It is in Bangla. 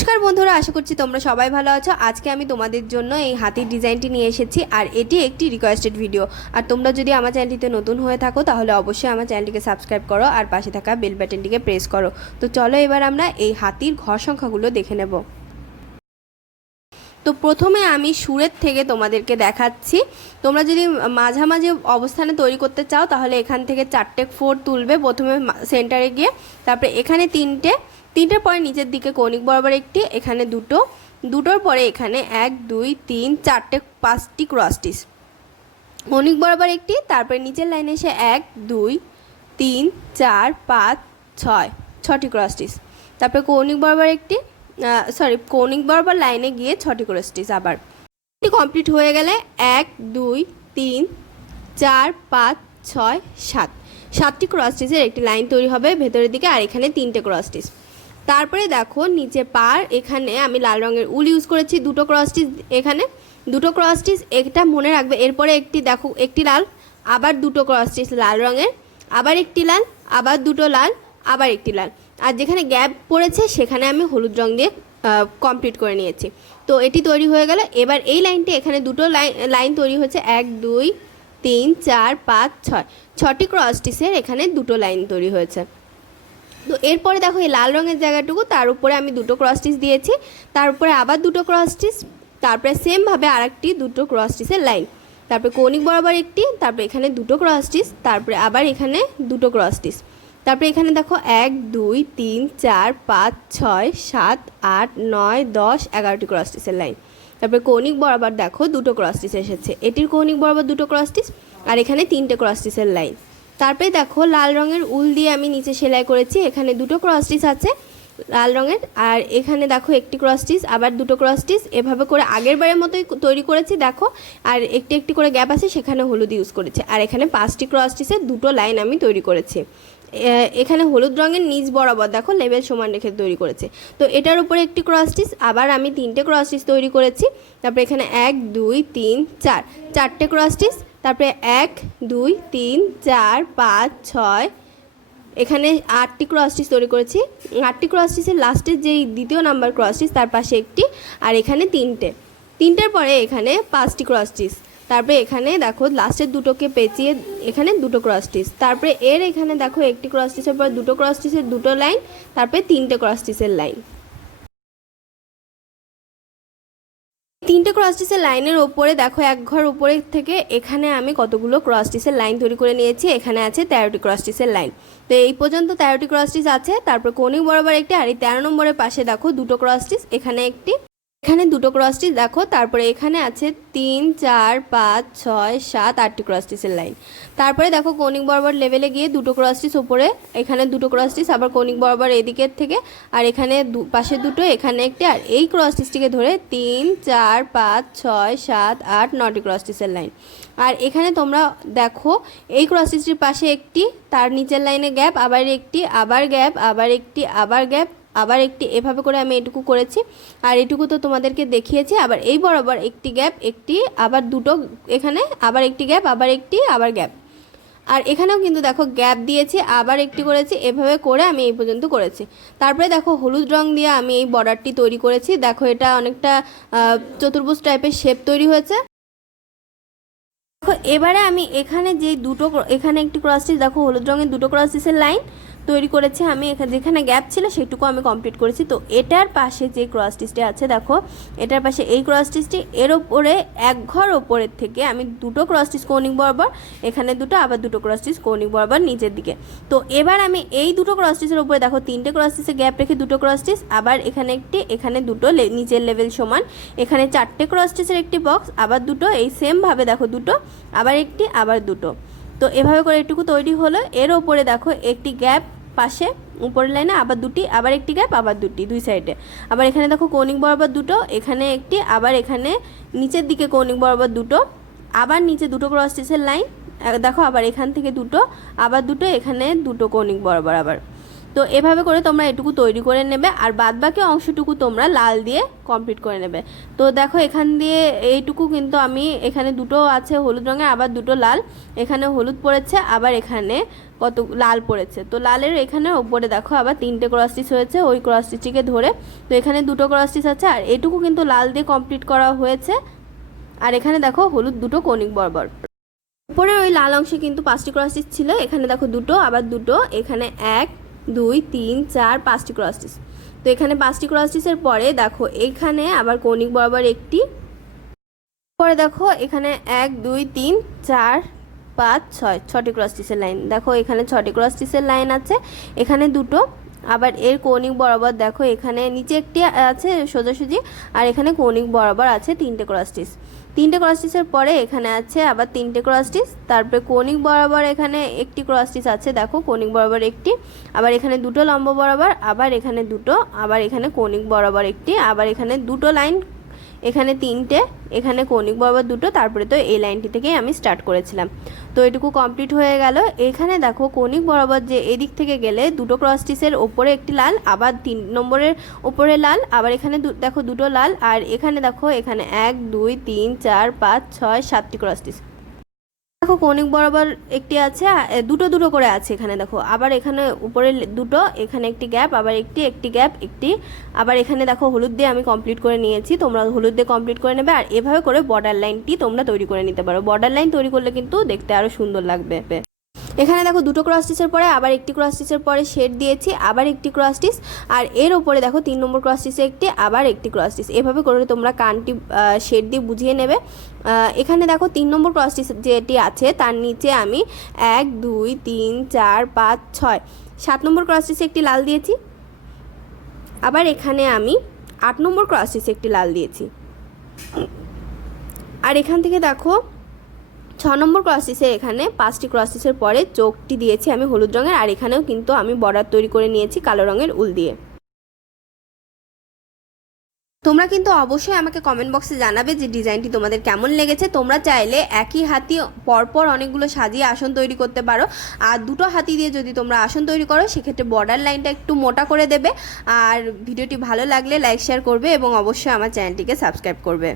নমস্কার বন্ধুরা, আশা করছি তোমরা সবাই ভালো আছো। আজকে আমি তোমাদের জন্য এই হাতির ডিজাইনটি নিয়ে এসেছি, আর এটি একটি রিকোয়েস্টেড ভিডিও। আর তোমরা যদি আমার চ্যানেলটিতে নতুন হয়ে থাকো তাহলে অবশ্যই আমার চ্যানেলটিকে সাবস্ক্রাইব করো আর পাশে থাকা বেল বাটনটিকে প্রেস করো। তো চলো এবার আমরা এই হাতির ঘর সংখ্যাগুলো দেখে নেব। তো প্রথমে আমি সুরের থেকে তোমাদেরকে দেখাচ্ছি। তোমরা যদি মাঝামাঝি অবস্থানে তৈরি করতে চাও তাহলে এখান থেকে 4টে 4 তুলবে প্রথমে সেন্টারে গিয়ে, তারপরে এখানে তিনটের পরে নিচের দিকে কৌণিক বরাবর একটি, এখানে দুটোর পরে এখানে 1 2 3 4টে 5টি ক্রস স্টিচ কৌণিক বরাবর একটি, তারপরে নিচের লাইনে এসে 1 2 3 4 5 6টি ক্রস স্টিচ, তারপরে কৌণিক বরাবর একটি কৌণিক বরাবর লাইনে গিয়ে 6টি ক্রস স্টিচ। আবার এটি কমপ্লিট হয়ে গেলে 1 2 3 4 5 6 7টি ক্রস স্টিচের একটি লাইন তৈরি হবে ভেতরের দিকে, আর এখানে 3টে ক্রস স্টিচ। তারপরে দেখো নিচে পার, এখানে আমি লাল রঙের উল ইউজ করেছি, দুটো ক্রস স্টিচ, এখানে দুটো ক্রস স্টিচ, এটা মনে রাখবে। এরপরে দেখো একটি লাল, আবার দুটো ক্রস স্টিচ লাল রঙের, আবার একটি লাল, আবার দুটো লাল, আবার একটি লাল, আর যেখানে গ্যাপ পড়েছে সেখানে আমি হলুদ রং দিয়ে কমপ্লিট করে নিয়েছি। তো এটি তৈরি হয়ে গেল। এবার এই লাইনটি এখানে দুটো লাইন তৈরি হচ্ছে, 1 2 3 4 5 6টি ক্রস স্টিচের এখানে দুটো লাইন তৈরি হয়েছে। তো এরপরে দেখো এই লাল রঙের জায়গাটুকু, তার উপরে আমি দুটো ক্রস স্টিচ দিয়েছি, তার উপরে আবার দুটো ক্রস স্টিচ, তারপরে সেমভাবে আরেকটি দুটো ক্রস স্টিচের লাইন, তারপরে কৌণিক বরাবর একটি, তারপরে এখানে দুটো ক্রস স্টিচ, তারপরে আবার এখানে দুটো ক্রস স্টিচ, তারপরে এখানে দেখো 1 2 3 4 5 6 7 8 9 10 11টি ক্রস স্টিচের লাইন, তারপরে কৌণিক বরাবর দেখো দুটো ক্রস স্টিচ এসেছে, এটির কৌণিক বরাবর দুটো ক্রস স্টিচ, আর এখানে 3টে ক্রস স্টিচের লাইন। তারপরে দেখো লাল রঙের উল দিয়ে আমি নিচে সেলাই করেছি, এখানে দুটো ক্রস স্টিচ আছে লাল রঙের, আর এখানে দেখো একটি ক্রস স্টিচ, আবার দুটো ক্রস স্টিচ, এভাবে করে আগের বারের মতোই তৈরি করেছি দেখো। আর একটি করে গ্যাপ আছে, সেখানে হলুদ ইউজ করেছি, আর এখানে 5টি ক্রস স্টিচের দুটো লাইন আমি তৈরি করেছি। এখানে হলুদ রঙের নিচ বরাবর দেখো লেবেল সমান রেখে তৈরি করেছে। তো এটার উপরে একটি ক্রস স্টিচ, আবার আমি 3টে ক্রস স্টিচ তৈরি করেছি, তারপরে এখানে 1 2 3 4টে ক্রস স্টিচ, তারপরে 1 2 3 4 5 6, এখানে 8টি ক্রস স্টিচ তৈরি করেছি। 8টি ক্রস স্টিচের লাস্টের যেই দ্বিতীয় নাম্বার ক্রস স্টিচ তার পাশে একটি, আর এখানে তিনটের পরে এখানে 5টি ক্রস স্টিচ, তারপরে এখানে দেখো লাস্টের দুটোকে পেঁচিয়ে এখানে দুটো ক্রস স্টিচ, তারপরে এখানে দেখো একটি ক্রস স্টিচের পর দুটো ক্রস স্টিচের দুটো লাইন, তারপরে 3টে ক্রস স্টিচের লাইন। 3টে ক্রস স্টিচের লাইনের ওপরে দেখো এক ঘর উপরে থেকে এখানে আমি কতগুলো ক্রস স্টিচের লাইন তৈরি করে নিয়েছি, এখানে আছে 13টি ক্রস স্টিচের লাইন। তো এই পর্যন্ত 13টি ক্রস স্টিচ আছে, তারপর কৌণিক বরাবর একটি, আর এই 13 নম্বরের পাশে দেখো দুটো ক্রস স্টিচ, এখানে দুটো ক্রস স্টিচ দেখো, তারপরে এখানে আছে 3 4 5 6 7 8টি ক্রস স্টিচের লাইন। তারপরে দেখো কৌণিক বরাবর লেভেলে গিয়ে দুটো ক্রস স্টিচ উপরে, এখানে দুটো ক্রস স্টিচ, আবার কৌণিক বরাবর এদিকের থেকে, আর এখানে পাশে দুটো, এখানে একটি, আর এই ক্রস স্টিচটিকে ধরে 3 4 5 6 7 8 9টি ক্রস স্টিচের লাইন। আর এখানে তোমরা দেখো এই ক্রস স্টিচটির পাশে একটি, তার নিচের লাইনে গ্যাপ, আবার একটি, আবার গ্যাপ, আবার একটি, আবার গ্যাপ, আবার একটি, এভাবে করে আমি এটুকু করেছি। আর এটুকু তো তোমাদেরকে দেখিয়েছি। আবার এই বরাবর একটি গ্যাপ, একটি, আবার দুটো, এখানে আবার একটি গ্যাপ, আবার একটি, আবার গ্যাপ, আর এখানেও কিন্তু দেখো গ্যাপ দিয়েছি, আবার একটি করেছি, এভাবে করে আমি এই পর্যন্ত করেছি। তারপরে দেখো হলুদ রং দিয়ে আমি এই বর্ডারটি তৈরি করেছি, দেখো এটা অনেকটা চতুর্ভুজ টাইপের শেপ তৈরি হয়েছে। দেখো এবারে আমি এখানে এখানে একটি ক্রস স্টিচ দেখো হলুদ রঙের দুটো ক্রস স্টিচের লাইন তৈরি করেছি আমি, যেখানে গ্যাপ ছিল সেটুকু আমি কমপ্লিট করেছি। তো এটার পাশে যে ক্রস স্টিচটি আছে দেখো, এটার পাশে এই ক্রস স্টিচটি, এর ওপরে এক ঘর ওপরের থেকে আমি দুটো ক্রস স্টিচ কৌণিক বরাবর, এখানে দুটো, আবার দুটো ক্রস স্টিচ কৌণিক বরাবর নিচের দিকে। তো এবার আমি এই দুটো ক্রস স্টিচের উপরে দেখো 3টে ক্রস স্টিচে গ্যাপ রেখে দুটো ক্রস স্টিচ, আবার এখানে একটি, এখানে দুটো, নিচের লেভেল সমান, এখানে 4টে ক্রস স্টিচের একটি বক্স, আবার দুটো, এই সেমভাবে দেখো দুটো, আবার একটি, আবার দুটো। তো এভাবে করে এটুকু তৈরি হলো। এর ওপরে দেখো একটি গ্যাপ পাশে উপরের লাইনে, আবার দুটি, আবার একটি গ্যাপ, আবার দুটি, দুই সাইডে, আবার এখানে দেখো কৌণিক বরাবর দুটো, এখানে একটি, আবার এখানে নিচের দিকে কৌণিক বরাবর দুটো, আবার নিচে দুটো ক্রস স্টিচের লাইন দেখো, আবার এখান থেকে দুটো, আবার দুটো, এখানে দুটো কৌণিক বরাবর আবার। তো এভাবে করে তোমরা এটুকু তৈরি করে নেবে, আর বাদবাকি অংশটুকু তোমরা লাল দিয়ে কমপ্লিট করে নেবে। তো দেখো এখান দিয়ে এইটুকু কিন্তু আমি, এখানে দুটো আছে হলুদ রঙের, আবার দুটো লাল, এখানে হলুদ পড়েছে, আবার এখানে কত লাল পড়েছে। তো লালের এখানে ওপরে দেখো আবার 3টে ক্রস স্টিচ হয়েছে ওই ক্রস স্টিচটিকে ধরে। তো এখানে 2টো ক্রস স্টিচ আছে, আর এটুকু কিন্তু লাল দিয়ে কমপ্লিট করা হয়েছে। আর এখানে দেখো হলুদ দুটো কৌণিক বরাবর। উপরে ওই লাল অংশে কিন্তু 5টি ক্রস স্টিচ ছিল, এখানে দেখো দুটো, আবার দুটো, এখানে 1 2 3 4 5টি ক্রস স্টিচ। তো এখানে 5টি ক্রস স্টিচের পরে দেখো এখানে আবার কৌণিক বরাবর একটি, পরে দেখো এখানে 1 2 3 4 5 6 6টি ক্রস স্টিচের লাইন। দেখো এখানে 6টি ক্রস স্টিচের লাইন আছে, এখানে দুটো, আবার এর কৌণিক বরাবর দেখো এখানে নিচে একটি আছে সোজাসুজি, আর এখানে কৌণিক বরাবর আছে 3টে ক্রস স্টিচ। 3টে ক্রস স্টিচের পরে এখানে আছে আবার 3টে ক্রস স্টিচ, তারপরে কৌণিক বরাবর এখানে একটি ক্রস স্টিচ আছে, দেখো কৌণিক বরাবর একটি, আবার এখানে দুটো লম্ব বরাবর, আবার এখানে দুটো, আবার এখানে কৌণিক বরাবর একটি, আবার এখানে দুটো লাইন, এখানে 3টে, এখানে কৌণিক বরাবর দুটো, তারপরে তো এই লাইনটি থেকেই আমি স্টার্ট করেছিলাম। তো এটুকু কমপ্লিট হয়ে গেল। এখানে দেখো কৌণিক বরাবর যে এদিক থেকে গেলে দুটো ক্রস স্টিচের ওপরে একটি লাল, আবার 3 নম্বরের ওপরে লাল, আবার এখানে দেখো দুটো লাল, আর এখানে দেখো এখানে 1 2 3 4 5 6 7টি ক্রস স্টিচ। দেখো কৌণিক বরাবর একটি আছে, দুটো দুটো করে আছে এখানে দেখো, আবার এখানে উপরে দুটো, এখানে একটি গ্যাপ, আবার একটি গ্যাপ একটি, আবার এখানে দেখো হলুদ দিয়ে আমি কমপ্লিট করে নিয়েছি, তোমরা হলুদ দিয়ে কমপ্লিট করে নেবে। আর এভাবে করে বর্ডার লাইনটি তোমরা তৈরি করে নিতে পারো। বর্ডার লাইন তৈরি করলে কিন্তু দেখতে আরও সুন্দর লাগবে। এখানে দেখো দুটো ক্রস স্টিচের পরে আবার একটি ক্রস স্টিচের পরে শেড দিয়েছি, আবার একটি ক্রস স্টিচ, আর এর ওপরে দেখো 3 নম্বর ক্রস স্টিচে একটি, আবার একটি ক্রস স্টিচ। এভাবে করে তোমরা কানটি শেড দিয়ে বুঝিয়ে নেবে। এখানে দেখো 3 নম্বর ক্রস স্টিচ যেটি আছে তার নিচে আমি 1 2 3 4 5 6 7 নম্বর ক্রস স্টিচে একটি লাল দিয়েছি, আবার এখানে আমি 8 নম্বর ক্রস স্টিচে একটি লাল দিয়েছি, আর এখান থেকে দেখো 6 নম্বর ক্রস স্টিচের এখানে 5টি ক্রস স্টিচের পরে চোখটি দিয়েছি আমি হলুদ রঙের, আর এখানেও কিন্তু আমি বর্ডার তৈরি করে নিয়েছি কালো রঙের উল দিয়ে। তোমরা কিন্তু অবশ্যই আমাকে কমেন্ট বক্সে জানাবে যে ডিজাইনটি তোমাদের কেমন লেগেছে। তোমরা চাইলে একই হাতি পরপর অনেকগুলো সাজিয়ে আসন তৈরি করতে পারো, আর দুটো হাতি দিয়ে যদি তোমরা আসন তৈরি করো সেক্ষেত্রে বর্ডার লাইনটা একটু মোটা করে দেবে। আর ভিডিওটি ভালো লাগলে লাইক শেয়ার করবে এবং অবশ্যই আমার চ্যানেলটিকে সাবস্ক্রাইব করবে।